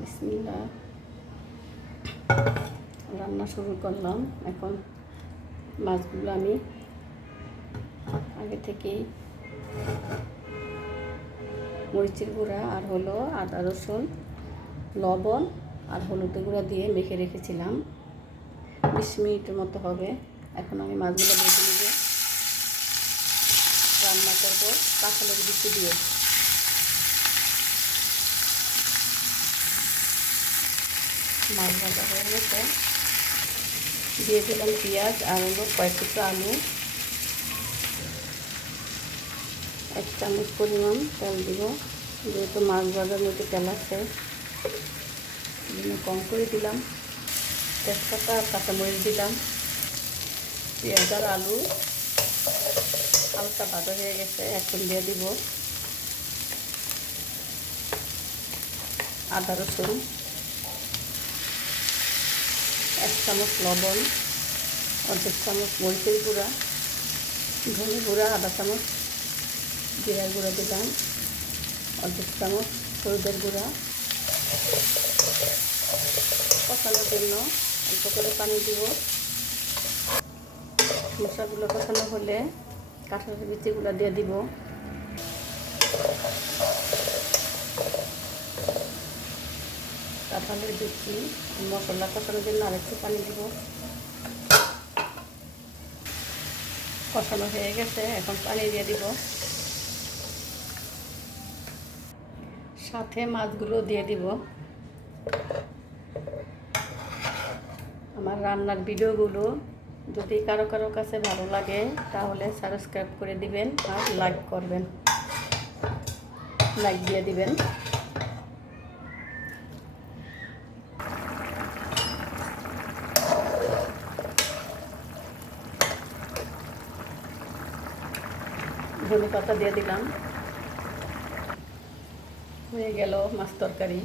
বিসমিল্লাহ, রান্না শুরু করলাম। এখন মাছগুলো আমি আগে থেকেই মরিচের গুঁড়া আর হলো আদা রসুন লবণ আর হলুদের গুঁড়া দিয়ে মেখে রেখেছিলাম। 20 মিনিটের মতো হবে। এখন আমি মাছগুলো ভেজে নিয়ে রান্না করবো কাঁঠালের বিচি দিয়ে। মাছ ভাজা হয়ে গেছে, দিয়ে দিলাম পেঁয়াজ আর হলো কয়েক টুকরো আলু, 1 চামচ পরিমাণ তেল দিব, যেহেতু মাছ ভাজার মধ্যে তেল আছে কম করে দিলাম। তেজপাতা আর কাঁচামরিচ দিলাম। পেঁয়াজ আর আলু হালকা ভাজা হয়ে গেছে, এখন দিয়ে দিব আদা রসুন, 1 চামচ লবণ, 1/2 চামচ মরিচের গুঁড়া, ধনে গুঁড়া আধা চামচ, জিরার গুঁড়া দিলাম 1/2 চামচ, হলুদের গুঁড়া। কষানোর জন্য অল্প করে পানি দিব। মশলাগুলো কষানো হলে কাঁঠালের বিচিগুলো দিয়ে দিব। কাঁঠালের বিচি মশলা কষানোর জন্য আরেকটু পানি দিব। কষানো হয়ে গেছে, এখন পানি দিয়ে দিব। সাথে মাছগুলো দিয়ে দিব। আমার রান্নার ভিডিওগুলো যদি কারো কারো কাছে ভালো লাগে তাহলে সাবস্ক্রাইব করে দিবেন আর লাইক করবেন, লাইক দিয়ে দিবেন। ধনে পাতা দিয়ে দিলাম। হয়ে গেল মাছ তরকারি।